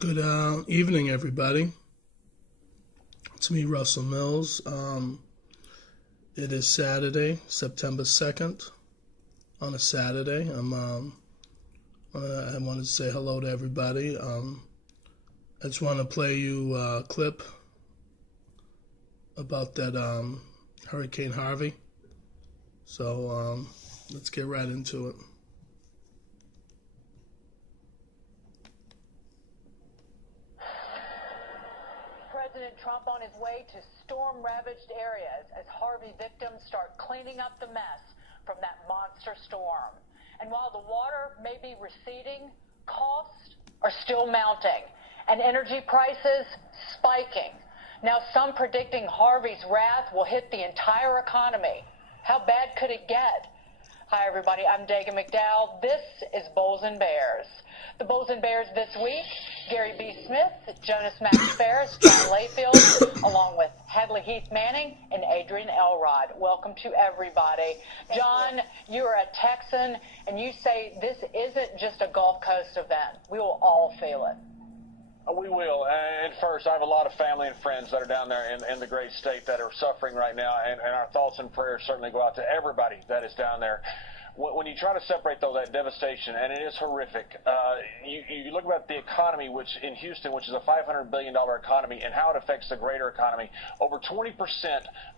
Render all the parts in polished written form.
Good evening, everybody. It's me, Russell Mills. It is Saturday, September 2nd. On a Saturday, I wanted to say hello to everybody. I just want to play you a clip about that Hurricane Harvey. So let's get right into it. President Trump on his way to storm-ravaged areas as Harvey victims start cleaning up the mess from that monster storm. And while the water may be receding, costs are still mounting and energy prices spiking. Now some predicting Harvey's wrath will hit the entire economy. How bad could it get? Hi, everybody. I'm Dagan McDowell. This is Bulls and Bears. The Bulls and Bears this week, Gary B. Smith, Jonas Max Ferris, John Layfield, along with Hadley Heath Manning and Adrian Elrod. Welcome to everybody. John, you're a Texan, and you say this isn't just a Gulf Coast event. We will all feel it. We will. And first, I have a lot of family and friends that are down there in the great state that are suffering right now, and our thoughts and prayers certainly go out to everybody that is down there. When you try to separate, though, that devastation, and it is horrific, you look about the economy, which in Houston, which is a $500 billion economy, and how it affects the greater economy. Over 20%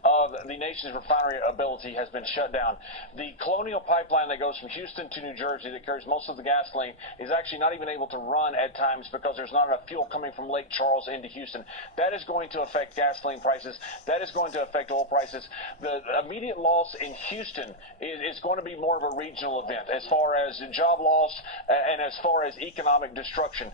of the nation's refinery ability has been shut down. The Colonial Pipeline that goes from Houston to New Jersey that carries most of the gasoline is actually not even able to run at times because there's not enough fuel coming from Lake Charles into Houston. That is going to affect gasoline prices. That is going to affect oil prices. The immediate loss in Houston is going to be more of a regional event as far as job loss and as far as economic destruction.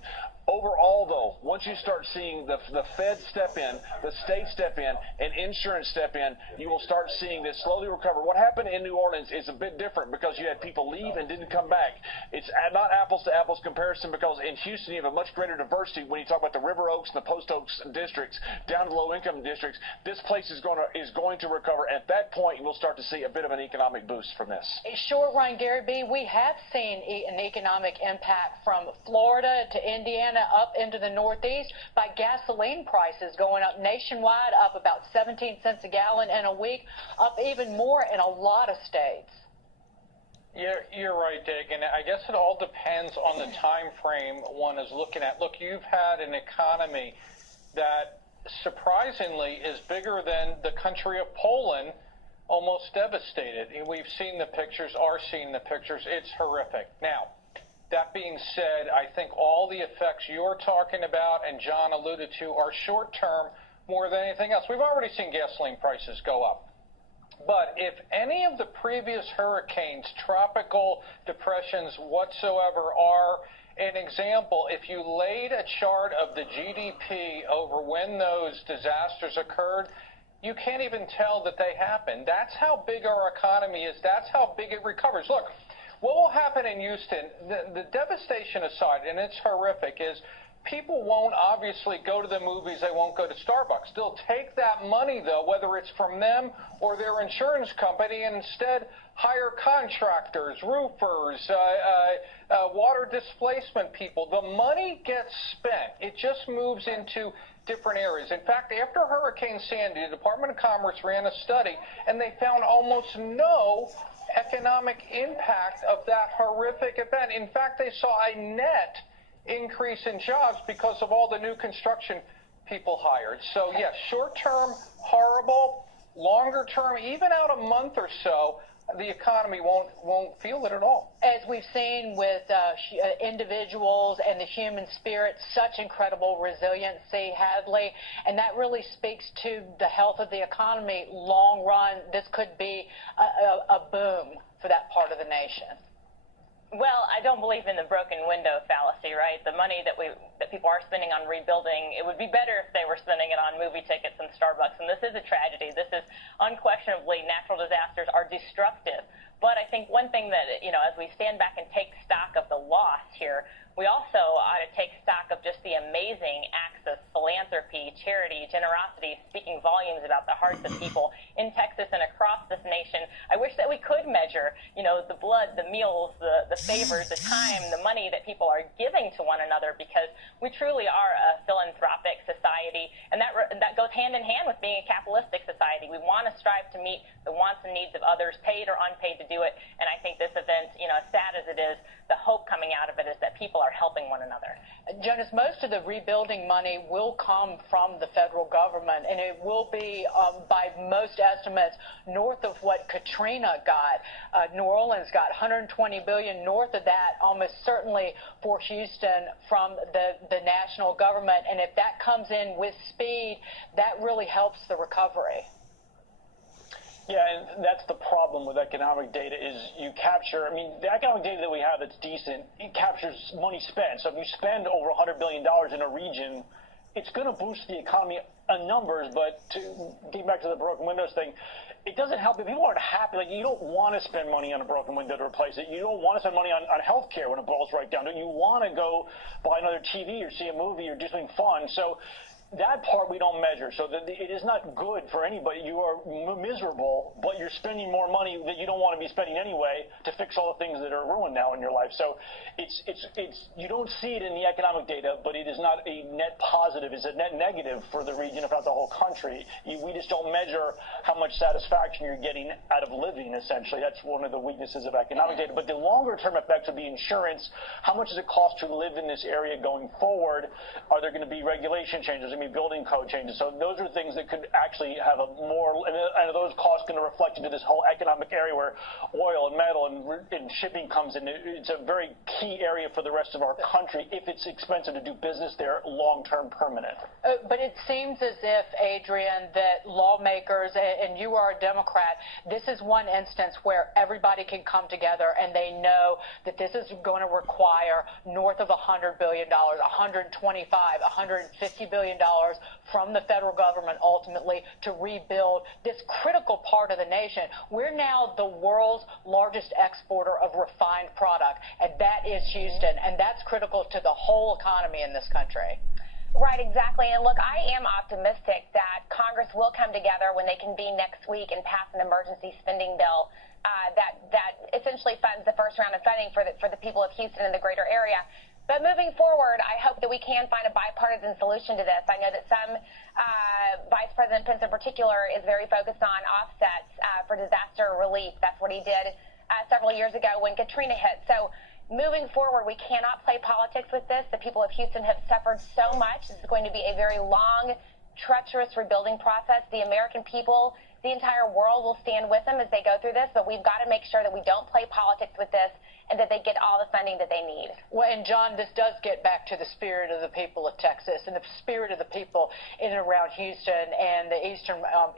Overall, though, once you start seeing the Fed step in, the state step in, and insurance step in, you will start seeing this slowly recover. What happened in New Orleans is a bit different because you had people leave and didn't come back. It's not apples to apples comparison because in Houston you have a much greater diversity when you talk about the River Oaks and the Post Oaks districts down to low-income districts. This place is going to recover. At that point, you will start to see a bit of an economic boost from this. Short run, Gary B., we have seen an economic impact from Florida to Indiana up into the Northeast by gasoline prices going up nationwide, up about 17 cents a gallon in a week, up even more in a lot of states. You're right, Dick, and I guess it all depends on the time frame one is looking at. Look, you've had an economy that surprisingly is bigger than the country of Poland, almost devastated. We've seen the pictures, are seeing the pictures. It's horrific. Now, that being said, I think all the effects you're talking about and John alluded to are short-term more than anything else. We've already seen gasoline prices go up. But if any of the previous hurricanes, tropical depressions whatsoever are an example, if you laid a chart of the GDP over when those disasters occurred, you can't even tell that they happened. That's how big our economy is. That's how big it recovers. Look, what will happen in Houston, the devastation aside, and it's horrific, is people won't obviously go to the movies. They won't go to Starbucks. They'll take that money, though, whether it's from them or their insurance company, and instead hire contractors, roofers, water displacement people. The money gets spent. It just moves into different areas. In fact, after Hurricane Sandy, the Department of Commerce ran a study, and they found almost no economic impact of that horrific event. In fact, they saw a net increase in jobs because of all the new construction people hired. So, yes, short-term, horrible. Longer term, even out a month or so, the economy won't feel it at all. As we've seen with individuals and the human spirit, such incredible resiliency, Hadley, and that really speaks to the health of the economy. Long run, this could be a boom for that part of the nation. Well, I don't believe in the broken window fallacy, right? The money that people are spending on rebuilding, it would be better if they were spending it on movie tickets and Starbucks. And this is a tragedy. This is unquestionably, natural disasters are destructive. But I think one thing that, as we stand back and take stock of the loss here, we also ought to take stock of just the amazing acts of philanthropy philanthropy, charity, generosity, speaking volumes about the hearts of people in Texas and across this nation. I wish that we could measure, the blood, the meals, the favors, the time, the money that people are giving to one another, because we truly are a philanthropic society, and that goes hand in hand with being a capitalistic society. We want to strive to meet the wants and needs of others, paid or unpaid, to do it. And I think this event, as sad as it is, the hope coming out of it is that people are helping one another. Jonas, most of the rebuilding money will come from the federal government, and it will be, by most estimates, north of what Katrina got. New Orleans got $120 billion. North of that, almost certainly for Houston from the national government. And if that comes in with speed, that really helps the recovery. Yeah, and that's the problem with economic data is you capture, the economic data that we have that's decent, it captures money spent. So if you spend over $100 billion in a region, it's going to boost the economy on numbers. But to get back to the broken windows thing, it doesn't help if people aren't happy. Like, you don't want to spend money on a broken window to replace it. You don't want to spend money on health care when it boils right down to it. You want to go buy another TV or see a movie or do something fun. So that part we don't measure. So it is not good for anybody. You are miserable, but you're spending more money that you don't want to be spending anyway to fix all the things that are ruined now in your life. So it's you don't see it in the economic data, but it is not a net positive. It's a net negative for the region, if not the whole country. We just don't measure how much satisfaction you're getting out of living, essentially. That's one of the weaknesses of economic data. But the longer-term effects would be insurance. How much does it cost to live in this area going forward? Are there going to be regulation changes? Building code changes. So those are things that could actually have a more, and those costs going to reflect into this whole economic area where oil and metal and shipping comes in. It's a very key area for the rest of our country if it's expensive to do business there, long-term, permanent. But it seems as if, Adrian, that lawmakers, and you are a Democrat, this is one instance where everybody can come together and they know that this is going to require north of $100 billion, $125, $150 billion from the federal government ultimately to rebuild this critical part of the nation. We're now the world's largest exporter of refined product, and that is Houston, and that's critical to the whole economy in this country. Right, exactly. And look, I am optimistic that Congress will come together when they convene next week and pass an emergency spending bill that essentially funds the first round of funding for the people of Houston and the greater area. But moving forward, I hope that we can find a bipartisan solution to this. I know that some Vice President Pence in particular is very focused on offsets for disaster relief. That's what he did several years ago when Katrina hit. So moving forward, we cannot play politics with this. The people of Houston have suffered so much. This is going to be a very long, treacherous rebuilding process. The American people, the entire world will stand with them as they go through this, but we've got to make sure that we don't play politics with this and that they get all the funding that they need. Well, and John, this does get back to the spirit of the people of Texas and the spirit of the people in and around Houston and the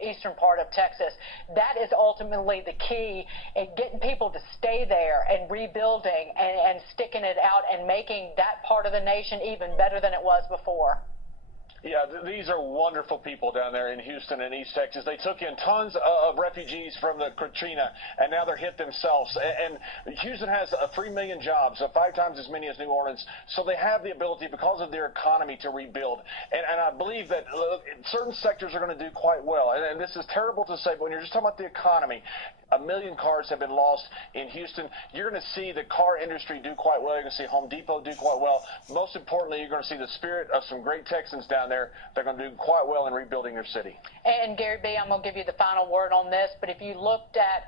eastern part of Texas. That is ultimately the key in getting people to stay there and rebuilding and sticking it out and making that part of the nation even better than it was before. Yeah, these are wonderful people down there in Houston and East Texas. They took in tons of refugees from the Katrina, and now they're hit themselves. And Houston has 3 million jobs, 5 times as many as New Orleans. So they have the ability, because of their economy, to rebuild. And I believe that certain sectors are going to do quite well. And this is terrible to say, but when you're just talking about the economy, 1 million cars have been lost in Houston. You're going to see the car industry do quite well. You're going to see Home Depot do quite well. Most importantly, you're going to see the spirit of some great Texans down there. They're going to do quite well in rebuilding their city. And Gary B., I'm going to give you the final word on this, but if you looked at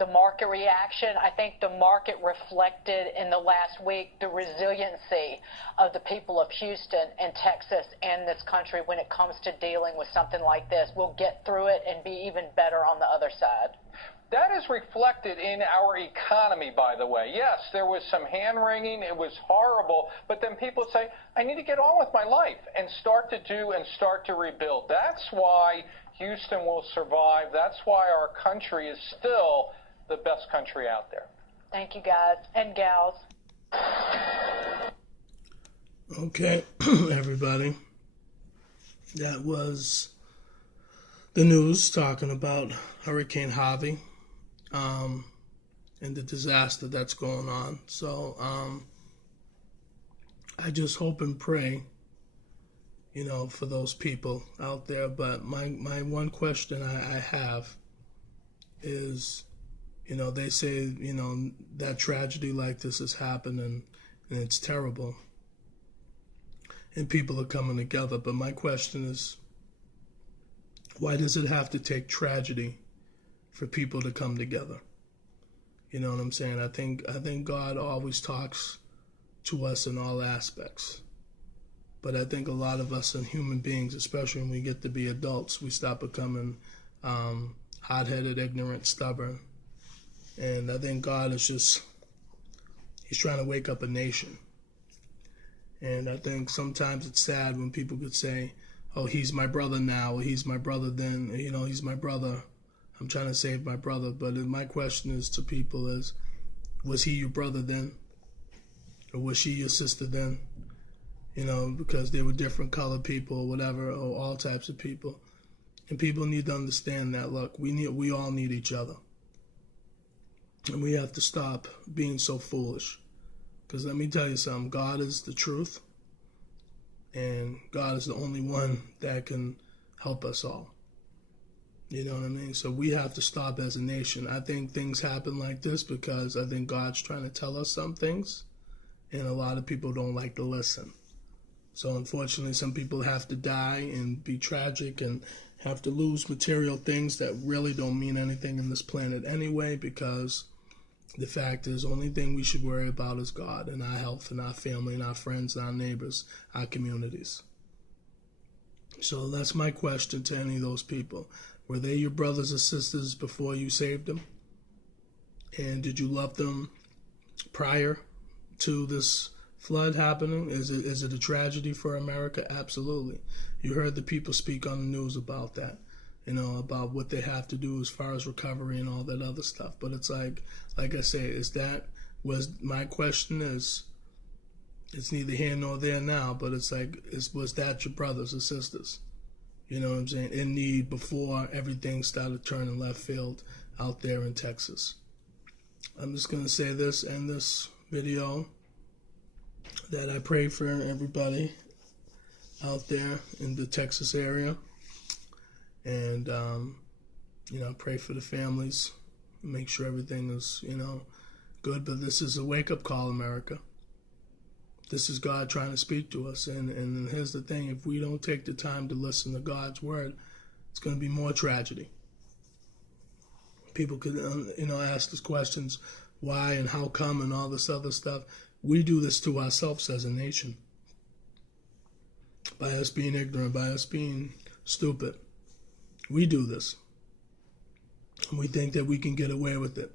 the market reaction, I think the market reflected in the last week the resiliency of the people of Houston and Texas and this country when it comes to dealing with something like this. We'll get through it and be even better on the other side. That is reflected in our economy, by the way. Yes, there was some hand-wringing. It was horrible. But then people say, I need to get on with my life and start to rebuild. That's why Houston will survive. That's why our country is still the best country out there. Thank you, guys and gals. Okay, everybody. That was the news talking about Hurricane Harvey. And the disaster that's going on. So I just hope and pray for those people out there. But my one question I have is, they say, that tragedy like this has happened and it's terrible. And people are coming together. But my question is, why does it have to take tragedy for people to come together? You know what I'm saying? I think God always talks to us in all aspects. But I think a lot of us as human beings, especially when we get to be adults, we stop becoming hot-headed, ignorant, stubborn. And I think God is he's trying to wake up a nation. And I think sometimes it's sad when people could say, oh, he's my brother now, or he's my brother then, he's my brother. I'm trying to save my brother. But my question is to people is, was he your brother then? Or was she your sister then? Because they were different colored people or whatever, or all types of people. And people need to understand that, look, we all need each other. And we have to stop being so foolish. Because let me tell you something, God is the truth. And God is the only one that can help us all. You know what I mean? So we have to stop as a nation. I think things happen like this because I think God's trying to tell us some things. And a lot of people don't like to listen. So unfortunately, some people have to die and be tragic and have to lose material things that really don't mean anything in this planet anyway, because the fact is, the only thing we should worry about is God and our health and our family and our friends and our neighbors, our communities. So that's my question to any of those people. Were they your brothers or sisters before you saved them? And did you love them prior to this flood happening? Is it a tragedy for America? Absolutely. You heard the people speak on the news about that, about what they have to do as far as recovery and all that other stuff. But it's like I say, my question is, it's neither here nor there now, but it's like, was that your brothers or sisters? You know what I'm saying? In need before everything started turning left field out there in Texas. I'm just going to say this, end this video, that I pray for everybody out there in the Texas area. And, pray for the families. Make sure everything is, good. But this is a wake-up call, America. This is God trying to speak to us. And here's the thing. If we don't take the time to listen to God's word, it's going to be more tragedy. People could, ask us questions, why and how come and all this other stuff. We do this to ourselves as a nation. By us being ignorant, by us being stupid. We do this. And we think that we can get away with it.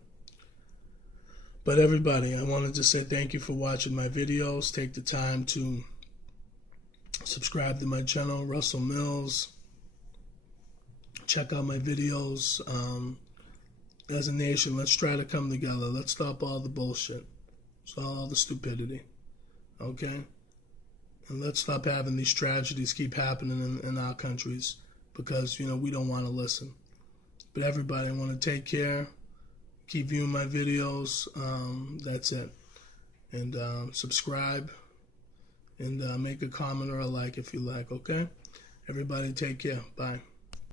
But everybody, I wanted to say thank you for watching my videos. Take the time to subscribe to my channel, Russell Mills. Check out my videos. As a nation, let's try to come together. Let's stop all the bullshit. All the stupidity. Okay? And let's stop having these tragedies keep happening in our countries because, we don't want to listen. But everybody, I want to take care. Keep viewing my videos. That's it. And subscribe. And make a comment or a like if you like, okay? Everybody take care. Bye.